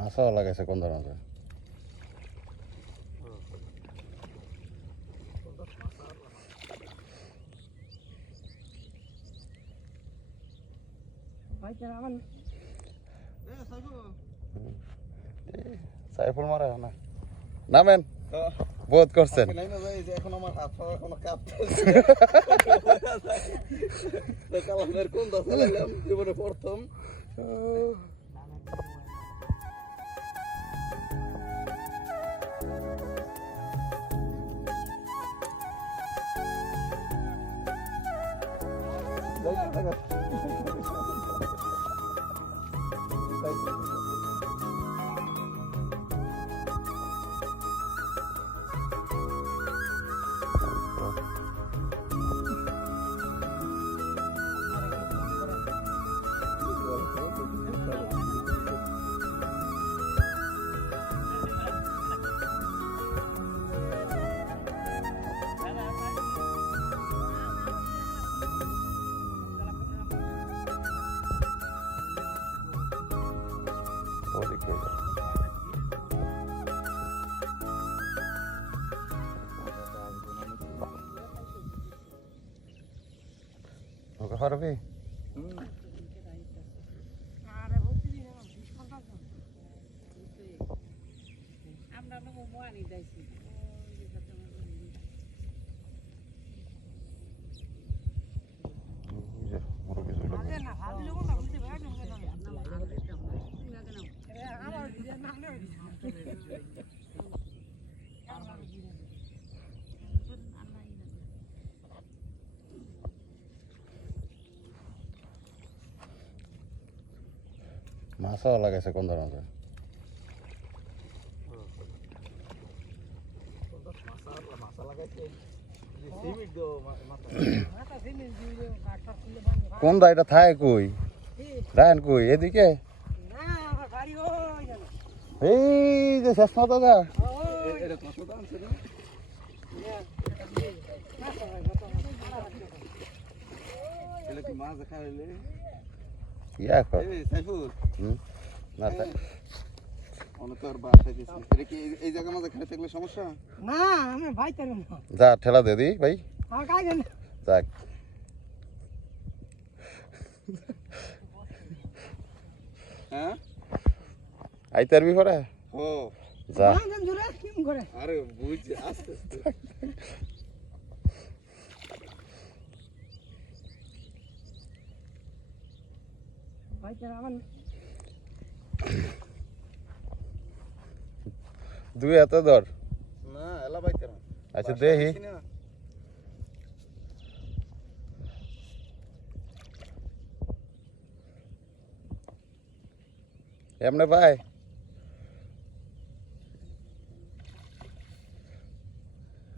মাছও লাগাইছে কোন ধরনের সাইফুল মারা না। নামেন। বোধ করছেন। এখন আমার হাত পা এখনও কাঁপতেছে কালামের কোন দশ চালাইলাম জীবনে প্রথম ওদিক হয়ে যাবে। ওকে পারবি আমার মোয়ানি দিয়েছি ওই যে সাথে আমার বন্ধু। ওই যে মুরগি ঝুলে আরে না, ভাবলেও না, বুঝতে পারছ না, না, না, না। এ, আমার দিলে না, না, মাছও লাগাইছে কোন ধরনের মাথা লাগাইছে সিমেন্ট দো মাথা মাথা সিমেন্ট দিয়ে দিও, কাঠটা খুলে ভাঙে, ভাঙে। কোন দা এটা থায় কই কি? রায়ন কই এদিকে। এই যে শেষ মাথা দা মাছ ইয়া কর? হুম? না তা- অনেক আর বাসায় দিছি এটা কি এই- এই মাঝে খাই থাকলে সমস্যা? না ভাই যা ঠেলা দে দি ভাই। যাক। হ্যাঁ? আইতে পারবি পরে? ও। যা। না জোরে কেম করে আরে বুঝছি আস্তে আস্তে ভাই তার আমার দুই হাতে ধর না এলা বাইতে না আচ্ছা দেহি এমনে ভাই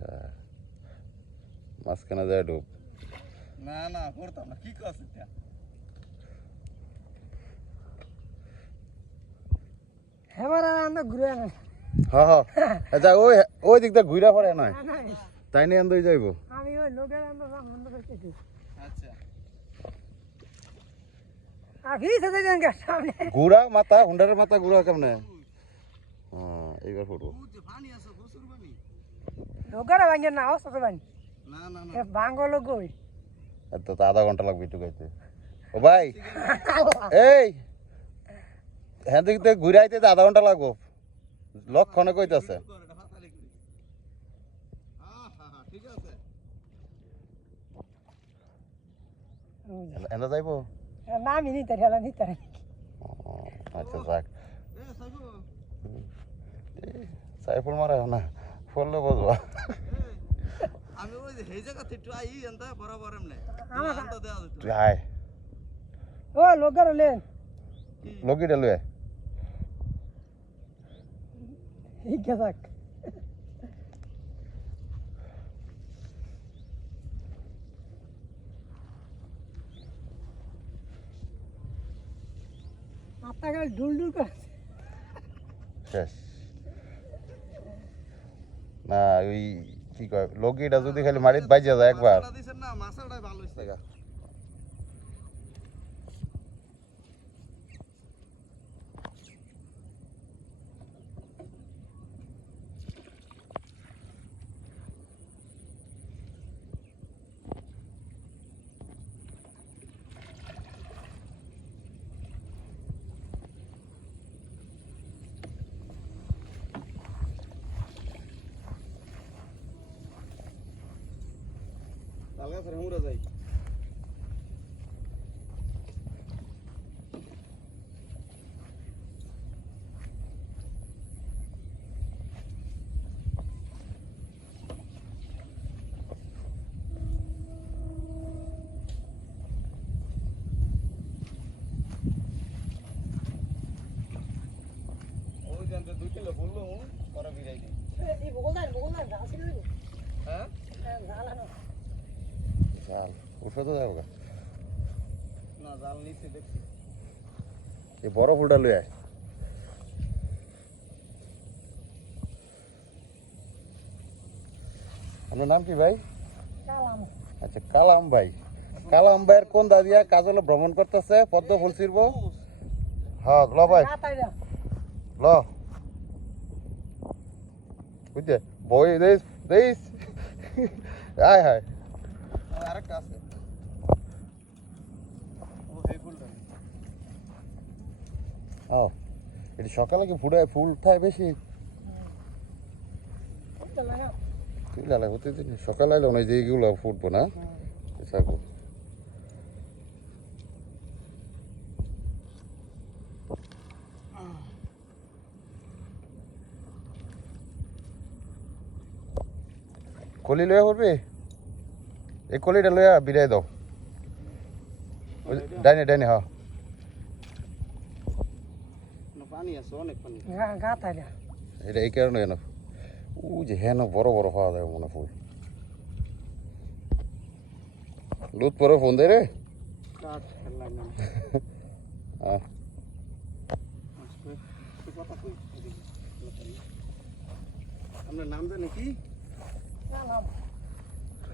হ্যাঁ। মাঝখানে যায় ডুব না না করতাম না কি কস হেবার আর আমরা ঘুরে আনা হ হ। যা ওই ওই দিক দিয়ে ঘুরা পড়ে নয় না তাই নিয়ে আন্দই যাইব আমি ওই লোকের আমরা সম্বন্ধ করতেছি আচ্ছা। ঘুরা মাথা হুন্ডারের মাথা ঘুরা কেমনে এইবার লোকের ভাঙে না অবস্থা ভাঙ তো আধা ঘণ্টা লাগবে একটু গাইতে ও ভাই এই! হ্যাঁ দিক থেকে ঘুরে আইতে আধা ঘণ্টা লাগবো। লক্ষণে কইতাছে। এনে যাইবো? না আমি নিতে ঠেলা নিতে আচ্ছা যাক। সাইফুল মারা না ফুললে বুঝবা আমি ওই যে জায়গা থেকে আই এনতা বরাবর এমনে আমার- দেওয়া যেত তুই আয়। ও লোকের লেন লগিটা লুয়ে ঠিক আছে মাথা গাল ডুল ডুল করে শেষ না ওই কি কয় লগিটা যদি খালি মারিত বাইজা যায় একবার মাছটা দিছেন না মাছটাই ভালো হইছে দেখা তালগাছের হুমরা যাই। দুই কিলো বলল পরে বিরাই দিই। এই বগল দেন বগল দেন গাছ হ্যাঁ? জাল আনো। জাল। উঠে তো যাব না জাল নিচে দেখছি। এই বড় ফুলটা লই আয়। আপনার নাম কি ভাই? আচ্ছা কালাম ভাই। কালাম ভাইয়ের কোন দাদিয়া কাজলে ভ্রমণ করতেছে? পদ্ম ফুল ছিড়ব? হ্যাঁ ল ভাই। ল। বুঝছে বই দেইস দেইস। আয় হায় আরেকটা আছে। ও এটি সকালে কি ফুটায়? ফুল বেশি? কোনটা লাগা তুই লালা হতে দিন সকালে আইলো না যে এগুলো ফুটবো না? থাকব কলি লইয়া করবি এই কলিটা লইয়া বিদায় দাও। ডাইনে ডাইনে হ্যাঁ। পানি গাতাইরা এটা এই কারণে কেন ও যে হেন বড় বড় পাওয়া যায় মনে ফুল লুত পরে ফোন দে রে। নাম জানে কি?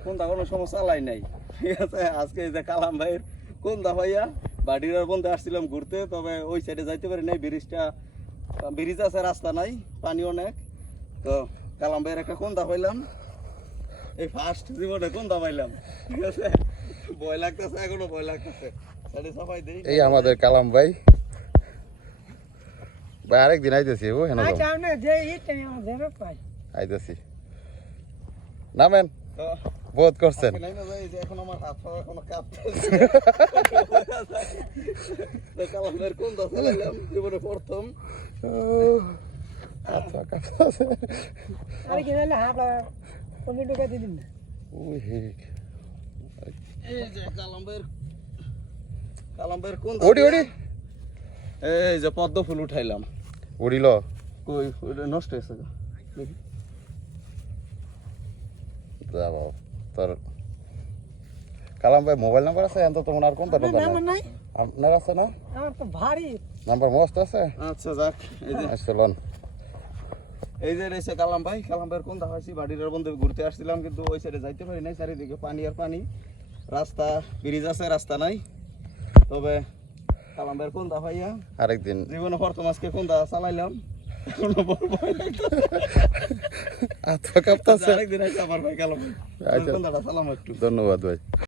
কোন দা কোনো সমস্যা লাই নাই। ঠিক আছে আজকে এই যে কালাম ভাইয়ের কোন দা ভাইয়া বাড়ির বন্ধে আসছিলাম ঘুরতে তবে ওই সাইডে যাইতে পারি নাই ব্রিজটা ব্রিজ আছে রাস্তা নাই পানি অনেক। তো কালাম ভাইয়ের একটা কোন দা পাইলাম? এই ফার্স্ট জীবনে কোন দা পাইলাম? ঠিক আছে ভয় লাগতেছে এখনও ভয় লাগতেছে। সাইডে সাফাই দেই এই আমাদের কালাম ভাই। ভাই আরেকদিন আইতেছি ও হেন আচ্ছা আইতেছি। নামেন। বোধ করছেন। আজকে নাই না ভাই, এই যে এখন আমার হাত এখনও কাঁপতেছে। তো কোন দা চালাইলাম জীবনে প্রথম। কাছে আর কি হলে? হাত কোন ঢুকে দিদিন না। ওই হে এই যে কালাম্বের কালাম্বের কোন ওডি ওডি। এই যে পদ্ম ফুল উঠাইলাম। উড়িল। কই নষ্ট হয়েছে দেখি। যা বাবা তোর কালাম ভাই মোবাইল নাম্বার আছে? এত তোমার আর কোনটা আপনার কোনটা নাম নাই? আপনার আছে না? আমার তো ভারী। নাম্বার মস্ত আছে? আচ্ছা যাক এই যে আচ্ছা এই যে রয়েছে কালাম ভাই কালাম ভাইয়ের কোন দেখাইছি বাড়ির বন্ধু ঘুরতে আসছিলাম কিন্তু ওই সাইডে যাইতে পারি নাই। চারিদিকে পানি আর পানি। রাস্তা ব্রিজ আছে রাস্তা নাই। তবে কালাম ভাইয়ের কোন দা ভাইয়া? আরেকদিন। জীবনে প্রথম আজকে কোন দা চালাইলাম বড় ভয় লাগতেছে। আচ্ছা। একটু। ধন্যবাদ ভাই।